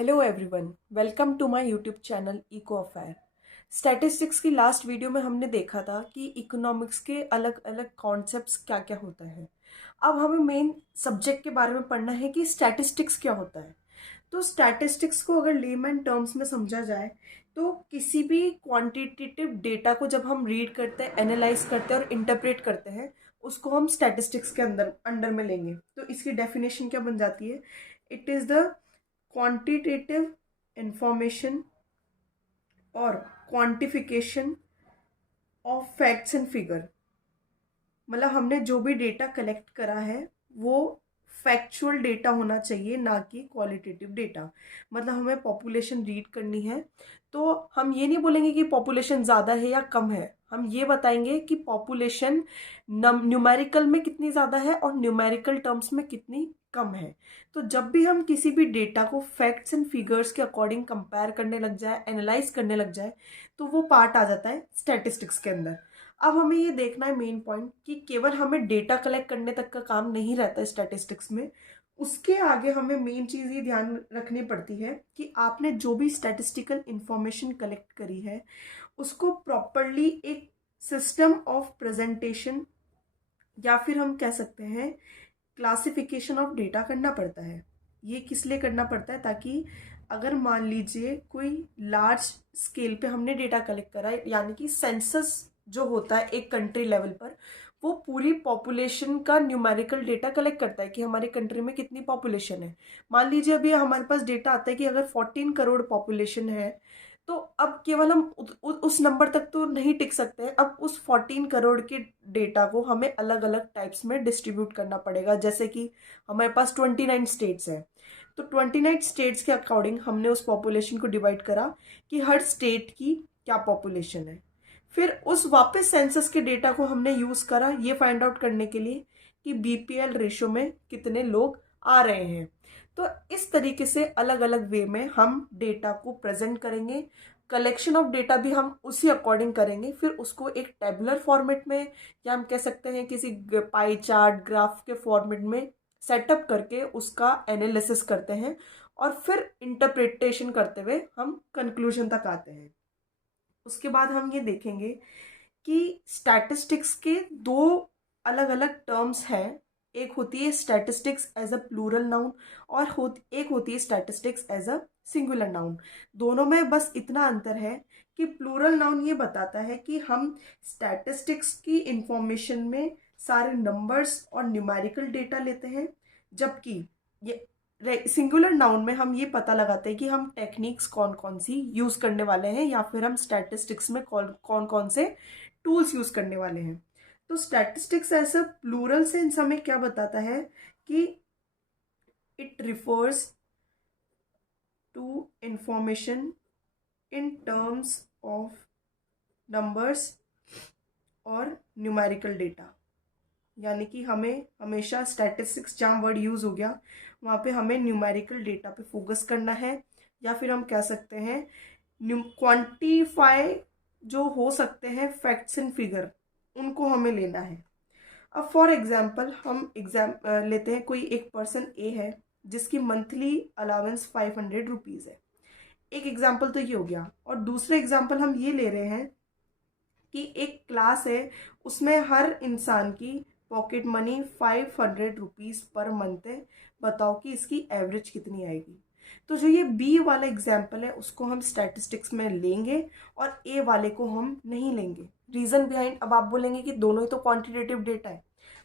Hello everyone, welcome to my YouTube channel eco affair. Statistics की last video में हमने देखा था कि इकोनॉमिक्स के अलग अलग कॉन्सेप्ट्स क्या क्या होता है। अब हमें मेन सब्जेक्ट के बारे में पढ़ना है कि स्टैटिस्टिक्स क्या होता है। तो स्टैटिस्टिक्स को अगर लेमैन टर्म्स में समझा जाए तो किसी भी क्वांटिटेटिव डेटा को जब हम रीड करते हैं, एनालाइज करते हैं और इंटरप्रेट करते हैं, उसको हम स्टैटिस्टिक्स के अंदर अंडर में लेंगे। तो इसकी डेफिनेशन क्या बन जाती है? It is the quantitative information और quantification of facts and figure. मतलब हमने जो भी डेटा कलेक्ट करा है वो फैक्चुअल डेटा होना चाहिए, ना कि क्वालिटेटिव डेटा। मतलब हमें पॉपुलेशन रीड करनी है तो हम ये नहीं बोलेंगे कि पॉपुलेशन ज़्यादा है या कम है, हम ये बताएंगे कि पॉपुलेशन न्यूमेरिकल में कितनी ज़्यादा है और न्यूमेरिकल टर्म्स में कितनी कम है। तो जब भी हम किसी भी डेटा को फैक्ट्स एंड फिगर्स के अकॉर्डिंग कंपेयर करने लग जाए, एनालाइज करने लग जाए, तो वो पार्ट आ जाता है स्टैटिस्टिक्स के अंदर। अब हमें ये देखना है मेन पॉइंट कि केवल हमें डेटा कलेक्ट करने तक का काम नहीं रहता है स्टैटिस्टिक्स में। उसके आगे हमें मेन चीज़ ये ध्यान रखनी पड़ती है कि आपने जो भी स्टैटिस्टिकल इंफॉर्मेशन कलेक्ट करी है उसको प्रॉपरली एक सिस्टम ऑफ प्रेजेंटेशन या फिर हम कह सकते हैं क्लासिफिकेशन ऑफ डेटा करना पड़ता है। ये किस लिए करना पड़ता है? ताकि अगर मान लीजिए कोई लार्ज स्केल पे हमने डेटा कलेक्ट करा, यानी कि सेंसस जो होता है एक कंट्री लेवल पर, वो पूरी पॉपुलेशन का न्यूमेरिकल डेटा कलेक्ट करता है कि हमारी कंट्री में कितनी पॉपुलेशन है। मान लीजिए अभी हमारे पास डेटा आता है कि अगर 14 करोड़ पॉपुलेशन है, तो अब केवल हम उस नंबर तक तो नहीं टिक सकते हैं। अब उस 14 करोड़ के डेटा को हमें अलग अलग टाइप्स में डिस्ट्रीब्यूट करना पड़ेगा। जैसे कि हमारे पास 29 स्टेट्स हैं, तो 29 स्टेट्स के अकॉर्डिंग हमने उस पॉपुलेशन को डिवाइड करा कि हर स्टेट की क्या पॉपुलेशन है। फिर उस वापस सेंसस के डेटा को हमने यूज करा ये फाइंड आउट करने के लिए कि बीपीएल रेशो में कितने लोग आ रहे हैं। तो इस तरीके से अलग अलग वे में हम डेटा को प्रेजेंट करेंगे। कलेक्शन ऑफ डेटा भी हम उसी अकॉर्डिंग करेंगे, फिर उसको एक टेबुलर फॉर्मेट में या हम कह सकते हैं किसी पाई चार्ट ग्राफ के फॉर्मेट में सेटअप करके उसका एनालिसिस करते हैं और फिर इंटरप्रिटेशन करते हुए हम कंक्लूजन तक आते हैं। उसके बाद हम ये देखेंगे कि स्टैटिस्टिक्स के दो अलग अलग टर्म्स हैं। एक होती है statistics as a plural noun और एक होती है statistics as a singular noun. दोनों में बस इतना अंतर है कि प्लूरल नाउन ये बताता है कि हम स्टैटिस्टिक्स की इंफॉर्मेशन में सारे नंबर्स और न्यूमेरिकल डेटा लेते हैं, जबकि ये सिंगुलर नाउन में हम ये पता लगाते हैं कि हम टेक्निक्स कौन कौन सी यूज करने वाले हैं या फिर हम स्टैटिस्टिक्स में कौन कौन से टूल्स यूज करने वाले हैं। तो स्टैटिस्टिक्स ऐसा प्लूरल सेंस हमें क्या बताता है कि it refers to information in terms of numbers और न्यूमेरिकल डेटा। यानी कि हमें हमेशा स्टैटिस्टिक्स जहाँ वर्ड यूज हो गया वहाँ पे हमें न्यूमेरिकल डेटा पे फोकस करना है, या फिर हम कह सकते हैं क्वांटिफाई जो हो सकते हैं फैक्ट्स एंड फिगर, उनको हमें लेना है। अब फॉर एग्जाम्पल हम लेते हैं, कोई एक पर्सन ए है जिसकी मंथली अलावेंस 500 रुपीज़ है। एक एग्जाम्पल तो ये हो गया, और दूसरे एग्जाम्पल हम ये ले रहे हैं कि एक क्लास है, उसमें हर इंसान की pocket money 500 rupees per month है। बताओ कि इसकी एवरेज कितनी आएगी। तो जो ये बी वाला एग्जाम्पल है उसको हम स्टैटिस्टिक्स में लेंगे और ए वाले को हम नहीं लेंगे। रीज़न बिहाइंड, अब आप बोलेंगे कि दोनों ही तो क्वांटिटेटिव डेटा है,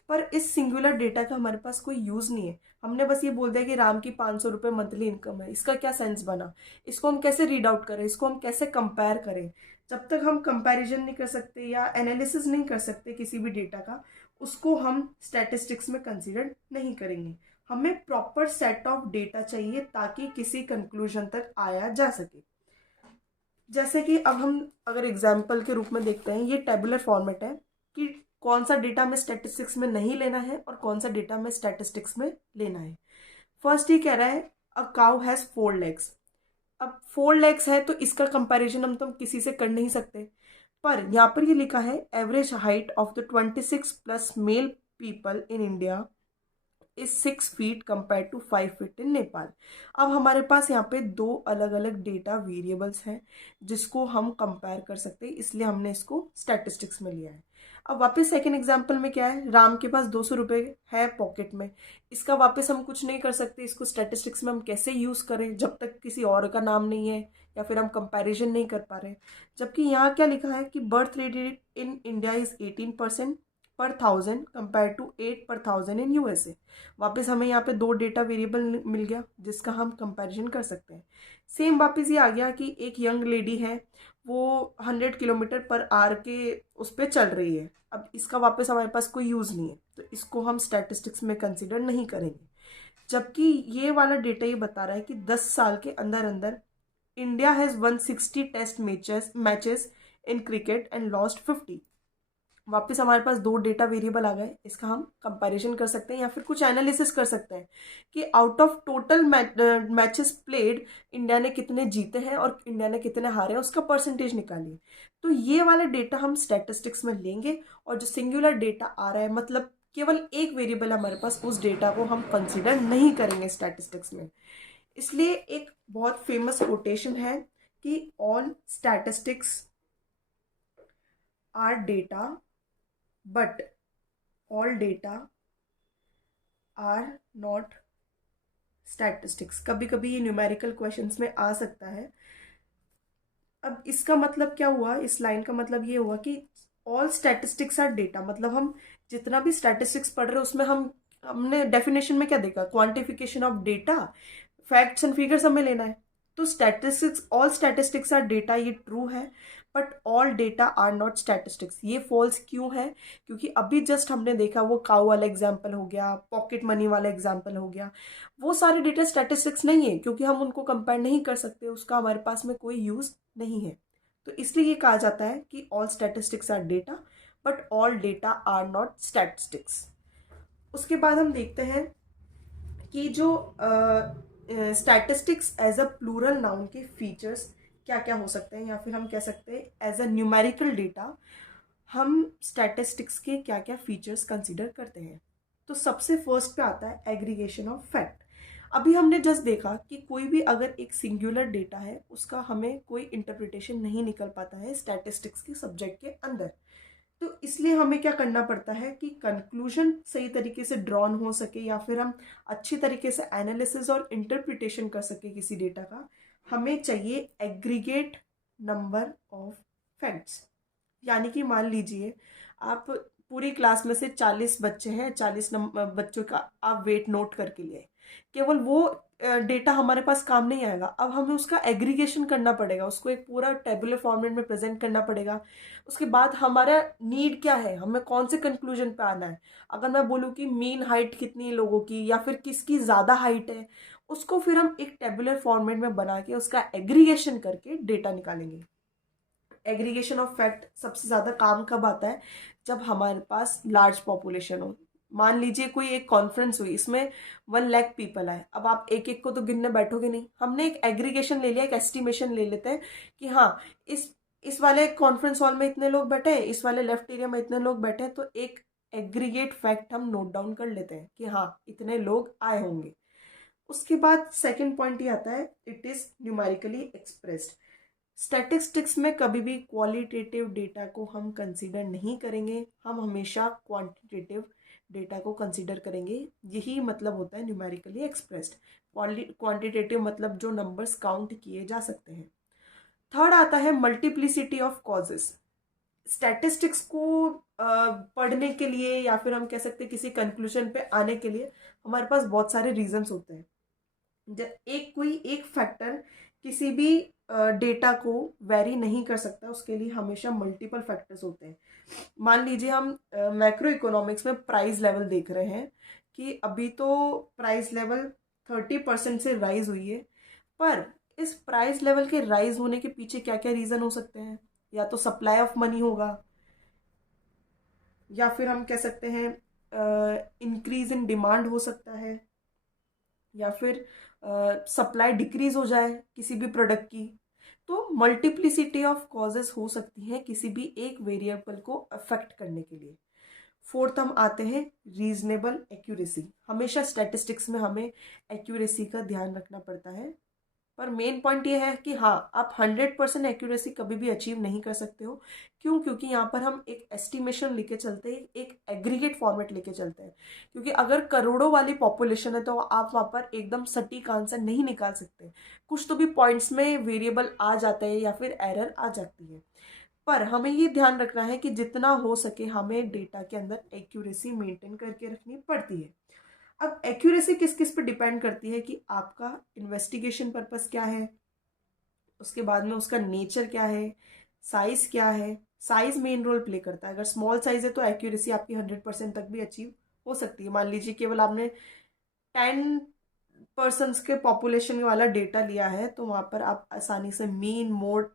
पर इस सिंगुलर डेटा का हमारे पास कोई यूज़ नहीं है। हमने बस ये बोल दिया कि राम की 500 रुपये मंथली इनकम है, इसका क्या सेंस बना? इसको हम कैसे रीड आउट करें, इसको हम कैसे कंपेयर करें? जब तक हम कंपैरिजन नहीं कर सकते या एनालिसिस नहीं कर सकते किसी भी डेटा का, उसको हम स्टैटिस्टिक्स में कंसीडर नहीं करेंगे। हमें प्रॉपर सेट ऑफ डेटा चाहिए ताकि किसी कंक्लूजन तक आया जा सके। जैसे कि अब हम अगर एग्जाम्पल के रूप में देखते हैं, ये टेबुलर फॉर्मेट है कि कौन सा डेटा में स्टैटिस्टिक्स में नहीं लेना है और कौन सा डेटा में स्टैटिस्टिक्स में लेना है। फर्स्ट ये कह रहा है अ काउ हैज 4 लेग्स। अब 4 लेग्स है तो इसका कंपैरिजन हम तो किसी से कर नहीं सकते, पर यहाँ पर ये लिखा है average height of the 26 plus male people in India is 6 feet compare to 5 feet in Nepal. अब हमारे पास यहाँ पे दो अलग अलग डेटा वेरिएबल्स हैं जिसको हम कंपेयर कर सकते हैं, इसलिए हमने इसको स्टैटिस्टिक्स में लिया है। अब वापस सेकेंड एग्जाम्पल में क्या है, राम के पास 200 रुपये है पॉकेट में। इसका वापस हम कुछ नहीं कर सकते, इसको स्टैटिस्टिक्स में हम कैसे यूज करें जब तक किसी और का नाम नहीं है या फिर हम कंपैरिजन नहीं कर पा रहे। जबकि यहाँ क्या लिखा है कि birth rate in India is 18% पर 1000 कंपेयर टू 8 पर 1000 इन यूएसए। वापस हमें यहाँ पे दो डेटा वेरिएबल मिल गया जिसका हम कंपैरिजन कर सकते हैं। सेम वापस ये आ गया कि एक यंग लेडी है, वो 100 किलोमीटर पर आवर के उस पर चल रही है। अब इसका वापस हमारे पास कोई यूज़ नहीं है, तो इसको हम स्टैटिस्टिक्स में कंसिडर नहीं करेंगे। जबकि ये वाला डेटा ये बता रहा है कि 10 साल के अंदर अंदर India has 160 test matches in cricket and lost 50। वापस हमारे पास दो डेटा वेरिएबल आ गए, इसका हम कंपैरिजन कर सकते हैं या फिर कुछ एनालिसिस कर सकते हैं कि out of total matches played India ने कितने जीते हैं और इंडिया ने कितने हारे हैं, उसका परसेंटेज निकालिए। तो ये वाला डेटा हम स्टैटिस्टिक्स में लेंगे और जो सिंगुलर डेटा आ रहा है, मतलब केवल एक वेरिएबल हमारे पास, उस डेटा को हम कंसिडर नहीं करेंगे स्टैटिस्टिक्स में। इसलिए एक बहुत फेमस कोटेशन है कि all statistics are data but all data are not statistics. कभी कभी ये न्यूमेरिकल क्वेश्चंस में आ सकता है। अब इसका मतलब क्या हुआ, इस लाइन का मतलब ये हुआ कि ऑल स्टैटिस्टिक्स आर डेटा, मतलब हम जितना भी स्टैटिस्टिक्स पढ़ रहे हैं उसमें हमने डेफिनेशन में क्या देखा, quantification of data, facts and figures हमें लेना है। तो statistics, all statistics are data, ये ट्रू है, but all data are not statistics, ये फॉल्स क्यों है? क्योंकि अभी जस्ट हमने देखा, वो काउ वाला एग्जाम्पल हो गया, पॉकेट मनी वाला एग्जाम्पल हो गया, वो सारे डेटा स्टैटिस्टिक्स नहीं है क्योंकि हम उनको कंपेयर नहीं कर सकते, उसका हमारे पास में कोई यूज नहीं है। तो इसलिए ये कहा जाता है कि all statistics are data but all data are not statistics. उसके बाद हम देखते हैं कि जो statistics as a plural noun के फीचर्स क्या क्या हो सकते हैं, या फिर हम कह सकते हैं एज अ न्यूमेरिकल डेटा हम स्टैटिस्टिक्स के क्या क्या फीचर्स कंसीडर करते हैं। तो सबसे फर्स्ट पे आता है एग्रीगेशन ऑफ फैक्ट। अभी हमने जस्ट देखा कि कोई भी अगर एक सिंगुलर डेटा है उसका हमें कोई इंटरप्रिटेशन नहीं निकल पाता है स्टैटिस्टिक्स के सब्जेक्ट के अंदर। तो इसलिए हमें क्या करना पड़ता है कि कंक्लूजन सही तरीके से ड्रॉन हो सके या फिर हम अच्छी तरीके से एनालिसिस और इंटरप्रिटेशन कर सके किसी डेटा का, हमें चाहिए एग्रीगेट नंबर ऑफ फैक्ट्स। यानी कि मान लीजिए आप पूरी क्लास में से 40 बच्चे हैं, 40 बच्चों का आप वेट नोट करके लिए, केवल वो डेटा हमारे पास काम नहीं आएगा। अब हमें उसका एग्रीगेशन करना पड़ेगा, उसको एक पूरा टेबुलर फॉर्मेट में प्रेजेंट करना पड़ेगा। उसके बाद हमारा नीड क्या है, हमें कौन से कंक्लूजन पे आना है। अगर मैं बोलूँ कि मीन हाइट कितनी है लोगों की या फिर किसकी ज़्यादा हाइट है, उसको फिर हम एक टेबुलर फॉर्मेट में बना के उसका एग्रीगेशन करके डेटा निकालेंगे। एग्रीगेशन ऑफ फैक्ट सबसे ज़्यादा काम कब आता है, जब हमारे पास लार्ज पॉपुलेशन हो। मान लीजिए कोई एक कॉन्फ्रेंस हुई, इसमें 1 लाख पीपल आए, अब आप एक एक को तो गिनने बैठोगे नहीं, हमने एक एग्रीगेशन ले लिया, एक एस्टिमेशन ले लेते हैं कि हाँ इस वाले कॉन्फ्रेंस हॉल में इतने लोग बैठे हैं, इस वाले लेफ्ट एरिया में इतने लोग बैठे हैं, तो एक एग्रीगेट फैक्ट हम नोट डाउन कर लेते हैं कि हाँ इतने लोग आए होंगे। उसके बाद सेकेंड पॉइंट ये आता है, it is numerically expressed. Statistics में कभी भी क्वालिटेटिव डेटा को हम कंसीडर नहीं करेंगे, हम हमेशा क्वांटिटेटिव डेटा को कंसीडर करेंगे। यही मतलब होता है न्यूमेरिकली एक्सप्रेस्ड। क्वांटिटेटिव मतलब जो नंबर्स काउंट किए जा सकते हैं। थर्ड आता है मल्टीप्लिसिटी ऑफ कॉजेस। स्टैटिस्टिक्स को पढ़ने के लिए या फिर हम कह सकते हैं किसी कंक्लूजन पे आने के लिए हमारे पास बहुत सारे रीजंस होते हैं। कोई एक फैक्टर किसी भी डेटा को वेरी नहीं कर सकता, उसके लिए हमेशा मल्टीपल फैक्टर्स होते हैं। मान लीजिए हम मैक्रो इकोनॉमिक्स में प्राइस लेवल देख रहे हैं कि अभी तो प्राइस लेवल 30% से राइज हुई है, पर इस प्राइस लेवल के राइज होने के पीछे क्या क्या रीजन हो सकते हैं। या तो सप्लाई ऑफ मनी होगा, या फिर हम कह सकते हैं इंक्रीज इन डिमांड हो सकता है, या फिर सप्लाई डिक्रीज हो जाए किसी भी प्रोडक्ट की। तो मल्टीप्लिसिटी ऑफ कॉजेस हो सकती हैं किसी भी एक वेरिएबल को अफेक्ट करने के लिए। फोर्थ हम आते हैं रीजनेबल एक्यूरेसी। हमेशा स्टैटिस्टिक्स में हमें एक्यूरेसी का ध्यान रखना पड़ता है, पर मेन पॉइंट ये है कि हाँ, आप 100% एक्यूरेसी कभी भी अचीव नहीं कर सकते हो। क्यों? क्योंकि यहाँ पर हम एक एस्टिमेशन लेके चलते हैं, एक एग्रीगेट फॉर्मेट लेके चलते हैं। क्योंकि अगर करोड़ों वाली पॉपुलेशन है तो आप वहाँ पर एकदम सटीक आंसर नहीं निकाल सकते। कुछ तो भी पॉइंट्स में वेरिएबल आ जाता है या फिर एरर आ जाती है। पर हमें ये ध्यान रखना है कि जितना हो सके हमें डेटा के अंदर एक्यूरेसी मेंटेन करके रखनी पड़ती है। अब एक्यूरेसी किस किस पे डिपेंड करती है कि आपका इन्वेस्टिगेशन पर्पस क्या है, उसके बाद में उसका नेचर क्या है, साइज क्या है। साइज मेन रोल प्ले करता है। अगर स्मॉल साइज है तो एक्यूरेसी आपकी 100% तक भी अचीव हो सकती है। मान लीजिए केवल आपने 10 पर्सन्स के पॉपुलेशन वाला डेटा लिया है, तो वहाँ पर आप आसानी से मीन मोड,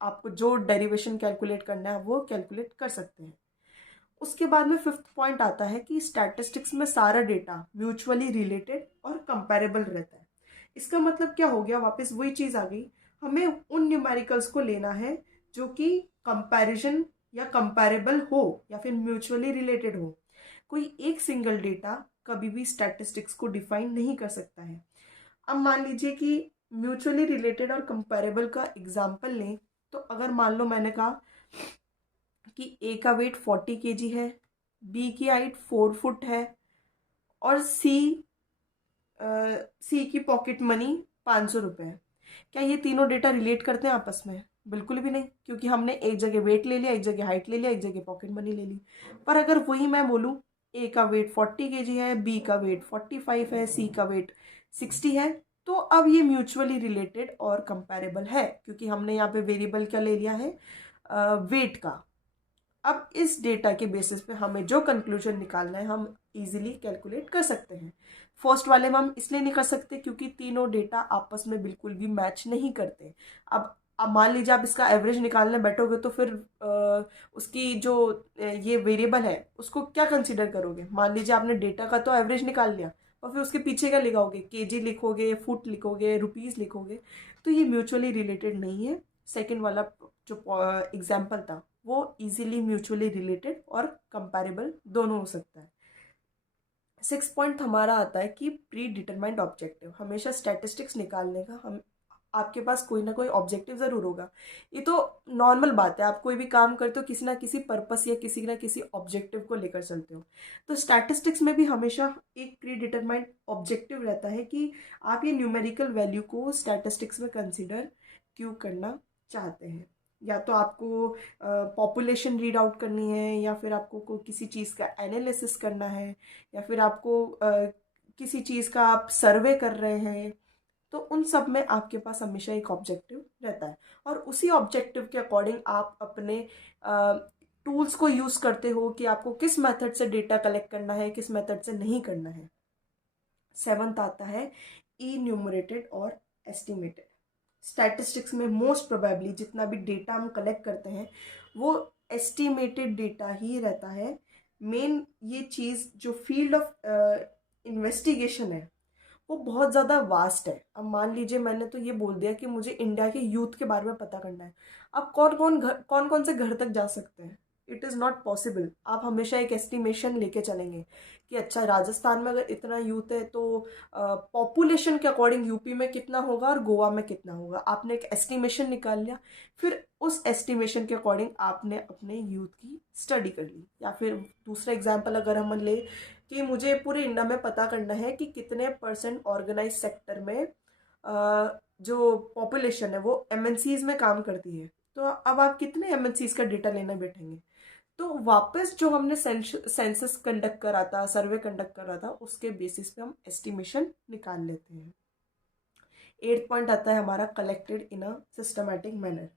आपको जो डेरिवेशन कैलकुलेट करना है वो कैलकुलेट कर सकते हैं। उसके बाद में फिफ्थ पॉइंट आता है कि स्टैटिस्टिक्स में सारा डेटा म्यूचुअली रिलेटेड और कंपैरेबल रहता है। इसका मतलब क्या हो गया? वापस वही चीज़ आ गई, हमें उन न्यूमेरिकल्स को लेना है जो कि कंपैरिजन या कंपैरेबल हो या फिर म्यूचुअली रिलेटेड हो। कोई एक सिंगल डेटा कभी भी स्टैटिस्टिक्स को डिफाइन नहीं कर सकता है। अब मान लीजिए कि म्यूचुअली रिलेटेड और कंपैरेबल का एग्जाम्पल लें, तो अगर मान लो मैंने कहा कि ए का वेट 40 kg है, बी की हाइट 4 फुट है और सी की पॉकेट मनी 500 रुपये है। क्या ये तीनों डेटा रिलेट करते हैं आपस में? बिल्कुल भी नहीं, क्योंकि हमने एक जगह वेट ले लिया, एक जगह हाइट ले लिया, एक जगह पॉकेट मनी ले ली। पर अगर वही मैं बोलूँ ए का वेट 40 kg है, बी का वेट 45 है, सी का वेट 60 है, तो अब ये म्यूचुअली रिलेटेड और कंपैरेबल है, क्योंकि हमने यहाँ पे वेरिएबल क्या ले लिया है, वेट का। अब इस डेटा के बेसिस पे हमें जो कंक्लूजन निकालना है हम इजीली कैलकुलेट कर सकते हैं। फर्स्ट वाले में हम इसलिए नहीं कर सकते क्योंकि तीनों डेटा आपस में बिल्कुल भी मैच नहीं करते। अब मान लीजिए आप इसका एवरेज निकालने बैठोगे तो फिर उसकी जो ये वेरिएबल है उसको क्या कंसीडर करोगे? मान लीजिए आपने डेटा का तो एवरेज निकाल लिया और फिर उसके पीछे क्या लिखाओगे? केजी लिखोगे, फुट लिखोगे, रुपीस लिखोगे, तो ये म्यूचुअली रिलेटेड नहीं है। सेकेंड वाला जो एग्जाम्पल था वो इजीली म्यूचुअली रिलेटेड और कंपैरेबल दोनों हो सकता है। सिक्स पॉइंट हमारा आता है कि प्री डिटरमाइंड ऑब्जेक्टिव। हमेशा स्टैटिस्टिक्स निकालने का हम आपके पास कोई ना कोई ऑब्जेक्टिव ज़रूर होगा। ये तो नॉर्मल बात है, आप कोई भी काम करते हो किसी ना किसी पर्पस या किसी ना किसी ऑब्जेक्टिव को लेकर चलते हो। तो स्टैटिस्टिक्स में भी हमेशा एक प्री डिटरमाइंड ऑब्जेक्टिव रहता है कि आप ये न्यूमेरिकल वैल्यू को स्टैटिस्टिक्स में कंसिडर क्यों करना चाहते हैं। या तो आपको पॉपुलेशन रीड आउट करनी है, या फिर आपको किसी चीज़ का एनालिसिस करना है, या फिर आपको किसी चीज़ का आप सर्वे कर रहे हैं, तो उन सब में आपके पास हमेशा एक ऑब्जेक्टिव रहता है। और उसी ऑब्जेक्टिव के अकॉर्डिंग आप अपने टूल्स को यूज़ करते हो कि आपको किस मेथड से डेटा कलेक्ट करना है, किस मेथड से नहीं करना है। सेवंथ आता है इन्यूमरेटेड और एस्टिमेटेड। स्टैटिस्टिक्स में मोस्ट प्रोबेबली जितना भी डेटा हम कलेक्ट करते हैं वो एस्टिमेटेड डेटा ही रहता है। मेन ये चीज़ जो फील्ड ऑफ इन्वेस्टिगेशन है वो बहुत ज़्यादा वास्ट है। अब मान लीजिए मैंने तो ये बोल दिया कि मुझे इंडिया के यूथ के बारे में पता करना है। अब कौन कौन से घर तक जा सकते हैं? It is not possible. आप हमेशा एक एस्टिमेशन लेके चलेंगे कि अच्छा, राजस्थान में अगर इतना यूथ है तो पॉपुलेशन के अकॉर्डिंग यूपी में कितना होगा और गोवा में कितना होगा। आपने एक एस्टिमेशन निकाल लिया, फिर उस एस्टिमेशन के अकॉर्डिंग आपने अपने यूथ की स्टडी कर ली। या फिर दूसरा एग्जाम्पल अगर हम ले कि मुझे पूरे इंडिया में पता करना है कि कितने % ऑर्गेनाइज सेक्टर में जो पॉपुलेशन है वो एमएनसीज में काम करती है, तो अब आप कितने एमएनसीज का डेटा लेने बैठेंगे? तो वापस जो हमने सेंसस कंडक्ट करा था, सर्वे कंडक्ट करा था, उसके बेसिस पे हम एस्टिमेशन निकाल लेते हैं। 8th पॉइंट आता है हमारा collected in a systematic manner.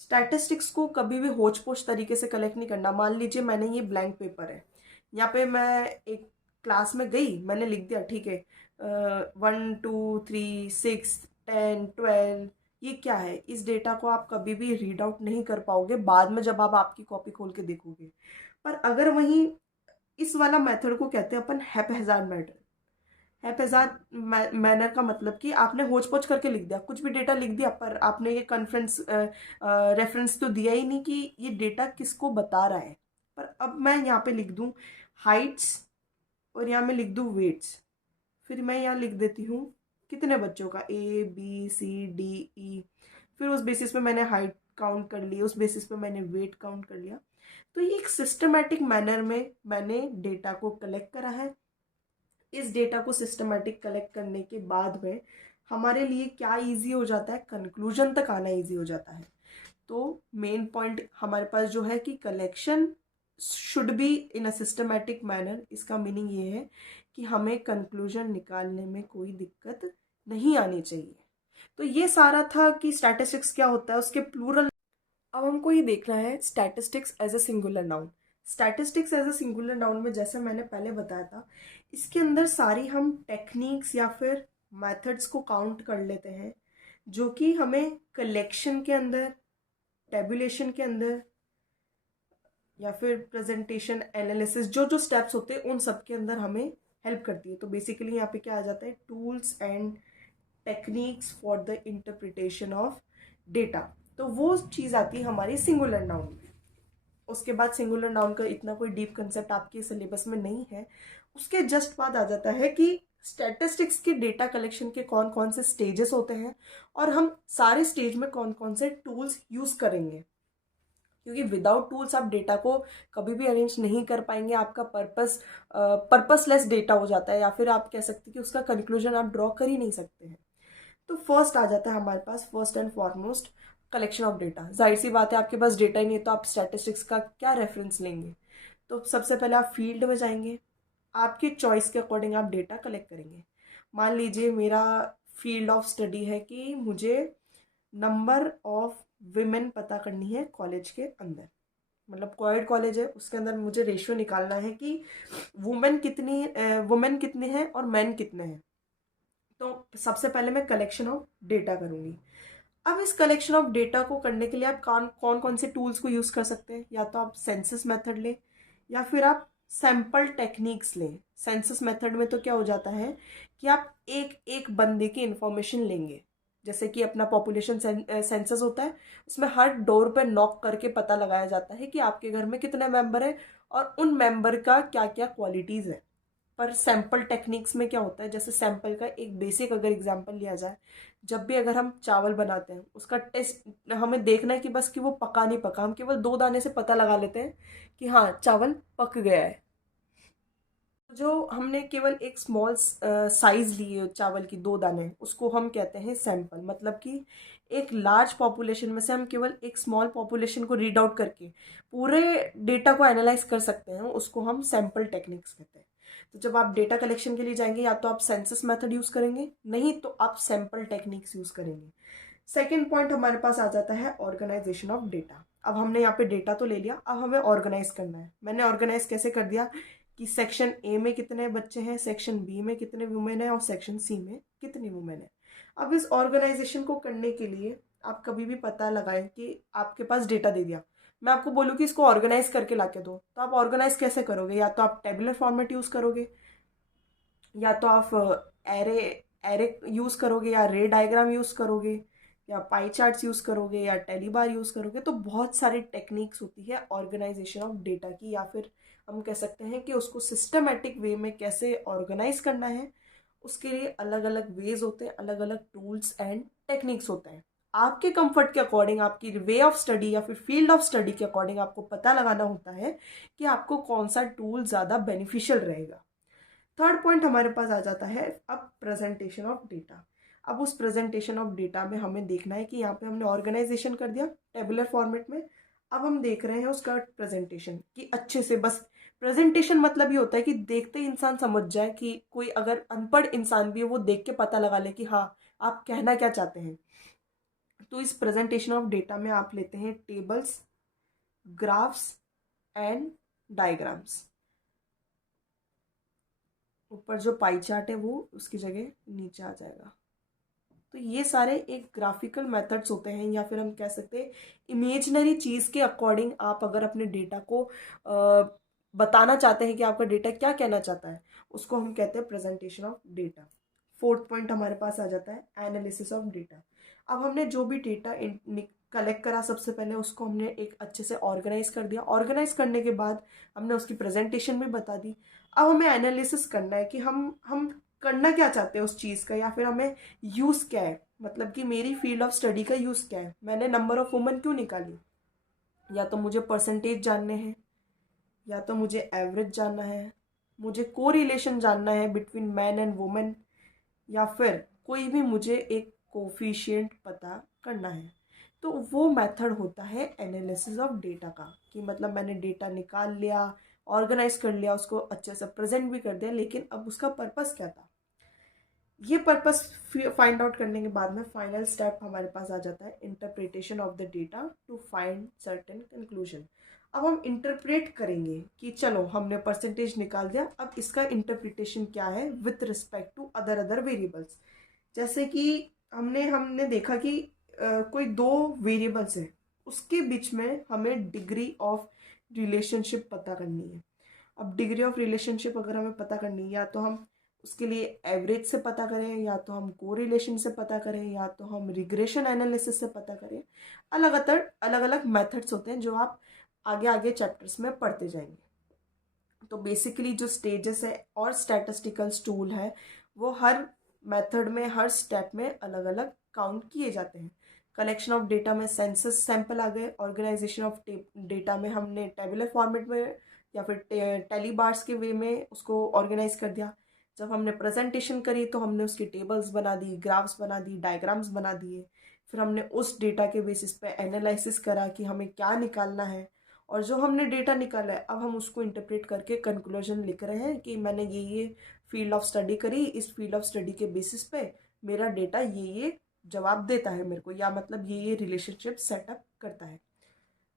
Statistics को कभी भी होच पोच तरीके से कलेक्ट नहीं करना। मान लीजिए मैंने ये ब्लैंक पेपर है, यहाँ पे मैं एक क्लास में गई, मैंने लिख दिया ठीक है 1 2 3 6 10 12, ये क्या है? इस डेटा को आप कभी भी रीड आउट नहीं कर पाओगे बाद में जब आप आपकी कॉपी खोल के देखोगे। पर अगर वहीं इस वाला मेथड को कहते हैं अपन हैप्पैज़ार्ड मेथड। हैप्पैज़ार्ड मैनर का मतलब कि आपने होच पोच करके लिख दिया, कुछ भी डेटा लिख दिया, पर आपने ये कन्फ्रेंस रेफरेंस तो दिया ही नहीं कि ये डेटा किसको बता रहा है। पर अब मैं यहाँ पे लिख दूँ हाइट्स और यहाँ मैं लिख दूँ वेट्स। फिर मैं यहाँ लिख देती हूँ कितने बच्चों का, ABCDE। फिर उस बेसिस पे मैंने हाइट काउंट कर ली, उस बेसिस पे मैंने वेट काउंट कर लिया। तो ये एक सिस्टमेटिक मैनर में मैंने डेटा को कलेक्ट करा है। इस डेटा को सिस्टमेटिक कलेक्ट करने के बाद में हमारे लिए क्या इजी हो जाता है, कंक्लूजन तक आना इजी हो जाता है। तो मेन पॉइंट हमारे पास जो है कि collection should be in a systematic manner. इसका मीनिंग ये है कि हमें कंक्लूजन निकालने में कोई दिक्कत नहीं आनी चाहिए। तो ये सारा था कि स्टैटिस्टिक्स क्या होता है, उसके प्लूरल। अब हमको ये देखना है statistics as a singular noun. Statistics as a singular noun में जैसे मैंने पहले बताया था, इसके अंदर सारी हम टेक्निक्स या फिर मेथड्स को काउंट कर लेते हैं जो कि हमें कलेक्शन के अंदर, टेबुलेशन के अंदर या फिर प्रेजेंटेशन, एनालिसिस, जो जो स्टेप्स होते हैं उन सब के अंदर हमें हेल्प करती है। तो बेसिकली यहाँ पे क्या आ जाता है, tools and techniques for the interpretation of data. तो वो चीज़ आती है हमारी सिंगुलर नाउन में। उसके बाद सिंगुलर नाउन का इतना कोई डीप कंसेप्ट आपके सिलेबस में नहीं है। उसके जस्ट बाद आ जाता है कि स्टैटिस्टिक्स के डेटा कलेक्शन के कौन कौन से स्टेजेस होते हैं और हम सारे स्टेज में कौन कौन से टूल्स यूज़ करेंगे, क्योंकि विदाउट टूल्स आप डेटा को कभी भी अरेंज नहीं कर पाएंगे। आपका पर्पसलेस डेटा हो जाता है, या फिर आप कह सकते हैं कि उसका कंक्लूजन आप ड्रॉ कर ही नहीं सकते हैं। तो फर्स्ट आ जाता है हमारे पास, first and foremost, collection of data. जाहिर सी बात है, आपके पास डेटा ही नहीं है तो आप स्टैटिस्टिक्स का क्या रेफरेंस लेंगे। तो सबसे पहले आप फील्ड में जाएंगे, आपकी चॉइस के अकॉर्डिंग आप डेटा कलेक्ट करेंगे। मान लीजिए मेरा फील्ड ऑफ स्टडी है कि मुझे नंबर ऑफ विमेन पता करनी है कॉलेज के अंदर, मतलब कोएड कॉलेज है उसके अंदर मुझे रेशियो निकालना है कि वुमेन कितनी है और मैन कितने हैं। तो सबसे पहले मैं कलेक्शन ऑफ डेटा करूंगी। अब इस कलेक्शन ऑफ डेटा को करने के लिए आप कौन कौन से टूल्स को यूज़ कर सकते हैं, या तो आप सेंसस मेथड लें या फिर आप सैम्पल टेक्निक्स लें। सेंसस मेथड में तो क्या हो जाता है कि आप एक एक बंदे की इंफॉर्मेशन लेंगे, जैसे कि अपना पॉपुलेशन सेंसस होता है, उसमें हर डोर पर नॉक करके पता लगाया जाता है कि आपके घर में कितने मेंबर हैं और उन मेंबर का क्या क्या क्वालिटीज़ है। पर सैम्पल टेक्निक्स में क्या होता है, जैसे सैम्पल का एक बेसिक अगर एग्जांपल लिया जाए, जब भी अगर हम चावल बनाते हैं उसका टेस्ट हमें देखना है कि बस कि वो पका नहीं पका, हम केवल 2 दाने से पता लगा लेते हैं कि हाँ चावल पक गया है। जो हमने केवल एक स्मॉल साइज ली है चावल की, 2 दाने, उसको हम कहते हैं सैंपल। मतलब कि एक लार्ज पॉपुलेशन में से हम केवल एक स्मॉल पॉपुलेशन को रीड आउट करके पूरे डेटा को एनालाइज कर सकते हैं, उसको हम सैंपल टेक्निक्स कहते हैं। तो जब आप डेटा कलेक्शन के लिए जाएंगे, या तो आप सेंसस मेथड यूज करेंगे, नहीं तो आप सैंपल टेक्निक्स यूज करेंगे। सेकेंड पॉइंट हमारे पास आ जाता है ऑर्गेनाइजेशन ऑफ डेटा। अब हमने यहाँ पे डेटा तो ले लिया, अब हमें ऑर्गेनाइज करना है। मैंने ऑर्गेनाइज कैसे कर दिया कि सेक्शन ए में कितने बच्चे हैं, सेक्शन बी में कितने वुमेन है और सेक्शन सी में कितनी वुमेन है। अब इस ऑर्गेनाइजेशन को करने के लिए आप कभी भी पता लगाएं कि आपके पास डेटा दे दिया, मैं आपको बोलूँ कि इसको ऑर्गेनाइज करके ला के दो, तो आप ऑर्गेनाइज कैसे करोगे? या तो आप टेबुलर फॉर्मेट यूज करोगे, या तो आप एरे एरे यूज करोगे, या रे डायग्राम यूज करोगे, या पाई चार्ट्स यूज करोगे, या टेलीबार यूज करोगे। तो बहुत सारी टेक्निक्स होती है ऑर्गेनाइजेशन ऑफ डेटा की, या फिर हम कह सकते हैं कि उसको सिस्टमेटिक वे में कैसे ऑर्गेनाइज करना है, उसके लिए अलग अलग वेज होते हैं, अलग अलग टूल्स एंड टेक्निक्स होते हैं। आपके कंफर्ट के अकॉर्डिंग, आपकी वे ऑफ स्टडी या फिर फील्ड ऑफ स्टडी के अकॉर्डिंग आपको पता लगाना होता है कि आपको कौन सा टूल ज़्यादा बेनिफिशियल रहेगा। थर्ड पॉइंट हमारे पास आ जाता है अब प्रेजेंटेशन ऑफ डेटा। अब उस प्रेजेंटेशन ऑफ डेटा में हमें देखना है कि यहाँ पे हमने ऑर्गेनाइजेशन कर दिया टेबुलर फॉर्मेट में, अब हम देख रहे हैं उसका प्रेजेंटेशन कि अच्छे से, बस प्रेजेंटेशन मतलब ये होता है कि देखते ही इंसान समझ जाए, कि कोई अगर अनपढ़ इंसान भी है वो देख के पता लगा ले कि हाँ आप कहना क्या चाहते हैं। तो इस प्रेजेंटेशन ऑफ डेटा में आप लेते हैं टेबल्स, ग्राफ्स एंड डायग्राम्स। ऊपर जो पाई चार्ट है वो उसकी जगह नीचे आ जाएगा। तो ये सारे एक ग्राफिकल मेथड्स होते हैं, या फिर हम कह सकते हैं इमेजनरी चीज़ के अकॉर्डिंग आप अगर अपने डेटा को बताना चाहते हैं कि आपका डेटा क्या कहना चाहता है, उसको हम कहते हैं presentation of data. Fourth point हमारे पास आ जाता है एनालिसिस ऑफ डेटा। अब हमने जो भी डेटा कलेक्ट करा सबसे पहले, उसको हमने एक अच्छे से ऑर्गेनाइज कर दिया। ऑर्गेनाइज करने के बाद हमने उसकी प्रेजेंटेशन भी बता दी। अब हमें एनालिसिस करना है कि हम करना क्या चाहते हैं उस चीज़ का, या फिर हमें यूज़ क्या है, मतलब कि मेरी फील्ड ऑफ स्टडी का यूज़ क्या है, मैंने नंबर ऑफ वुमेन क्यों निकाली। या तो मुझे परसेंटेज जानने हैं, या तो मुझे एवरेज जानना है, मुझे को रिलेशन जानना है बिटवीन मैन एंड वुमेन, या फिर कोई भी मुझे एक कोफिशिएंट पता करना है। तो वो मेथड होता है एनालिसिस ऑफ डेटा का, कि मतलब मैंने डेटा निकाल लिया, ऑर्गेनाइज कर लिया, उसको अच्छे से प्रेजेंट भी कर दिया, लेकिन अब उसका पर्पस क्या था। ये पर्पस फाइंड आउट करने के बाद में फाइनल स्टेप हमारे पास आ जाता है interpretation of the data to find certain conclusion. अब हम इंटरप्रेट करेंगे कि चलो हमने परसेंटेज निकाल दिया, अब इसका इंटरप्रिटेशन क्या है with respect to other variables. जैसे कि हमने देखा कि कोई दो वेरिएबल्स है, उसके बीच में हमें डिग्री ऑफ रिलेशनशिप पता करनी है। अब डिग्री ऑफ रिलेशनशिप अगर हमें पता करनी है, या तो हम उसके लिए एवरेज से पता करें, या तो हम कोरिलेशन से पता करें, या तो हम रिग्रेशन एनालिसिस से पता करें। अलग अलग मेथड्स होते हैं जो आप आगे आगे चैप्टर्स में पढ़ते जाएंगे। तो बेसिकली जो स्टेजेस है और स्टैटिस्टिकल टूल है, वो हर मेथड में हर स्टेप में अलग अलग काउंट किए जाते हैं। कलेक्शन ऑफ डेटा में सेंसस सैंपल आ गए, ऑर्गेनाइजेशन ऑफ डेटा में हमने टेबुलर फॉर्मेट में या फिर टेली बार्स के वे में उसको ऑर्गेनाइज कर दिया। जब हमने प्रेजेंटेशन करी तो हमने उसकी टेबल्स बना दी, ग्राफ्स बना दी, डायग्राम्स बना दिए। फिर हमने उस डेटा के बेसिस पे एनालिसिस करा कि हमें क्या निकालना है, और जो हमने डेटा निकाला है अब हम उसको इंटरप्रेट करके कंक्लूजन लिख रहे हैं कि मैंने ये फील्ड ऑफ स्टडी करी, इस फील्ड ऑफ स्टडी के बेसिस पे मेरा डेटा ये जवाब देता है मेरे को, या मतलब ये रिलेशनशिप सेटअप करता है।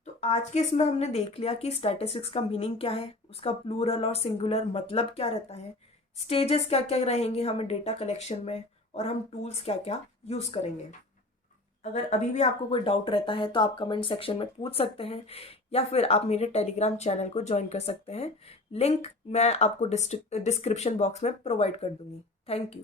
तो आज के इसमें हमने देख लिया कि स्टैटिस्टिक्स का मीनिंग क्या है, उसका प्लूरल और सिंगुलर मतलब क्या रहता है, स्टेजेस क्या क्या रहेंगे हमें डेटा कलेक्शन में, और हम टूल्स क्या क्या यूज़ करेंगे। अगर अभी भी आपको कोई डाउट रहता है तो आप कमेंट सेक्शन में पूछ सकते हैं, या फिर आप मेरे टेलीग्राम चैनल को ज्वाइन कर सकते हैं। लिंक मैं आपको डिस्क्रिप्शन बॉक्स में प्रोवाइड कर दूंगी। Thank you.